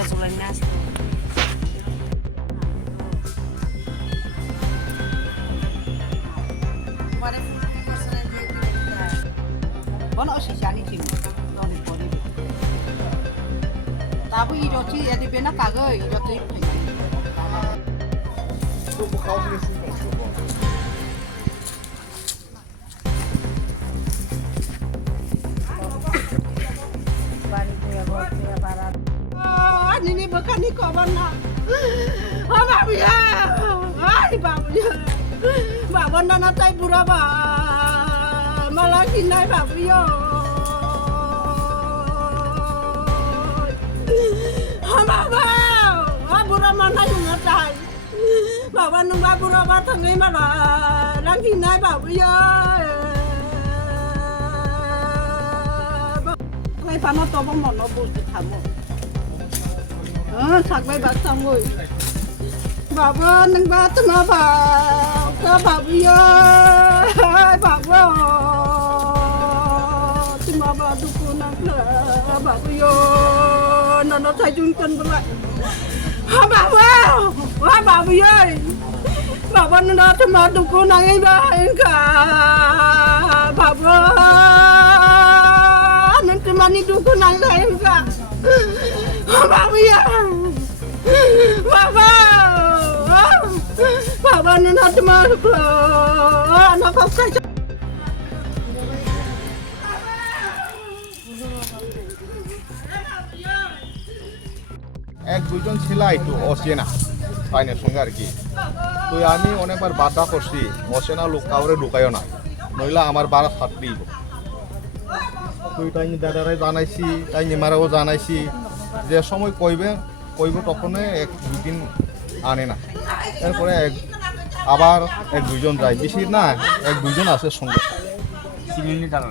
Gasolina. Bueno, si sani tim, doni pori. Tapi iro ci ya di bena kagak iro tu.都不好这个是种时候。 Ini bukan ni kawan nak. Apa dia? Ay, babu dia. Babu nana tay pura ba. Malah kinai babu yo. Apa? Babu mana yang ngetai? Babu nung babu apa tangai malah. Lang kinai babu yo. Kau panas tu pun mana bus kamu. Sakbai baksan ngồi bà vợ nâng ba tụi nó bà cho bà bây giờ bà vợ tụi nó bà tụi cô nâng bà bây giờ nó thay chung cân bà lại bà vợ bà bây giờ bà vợ nó tụi nó tụi cô nâng ấy bà cả bà vợ nên tụi nó đi tụi cô nâng lại cả bà bây giờ Baba nó cho mà nó không sai cho এক দুইজন ছিল একটু অচেনা ফাইনের সঙ্গে আর কি তো আমি অনেকবার বাধা করছি অচেনা লোক কাউরে ঢুকাইও না নইলে আমার বাড়া ছাড়তে দিব তুই তাই দাদারাই জানাইছি তাই নিমারাও জানাইছি যে সময় কইব তখনই এক দুদিন আনে না এরপরে আবার এক দুইজন যায় বেশি না এক দুইজন আছে সঙ্গে সিলিন্ডার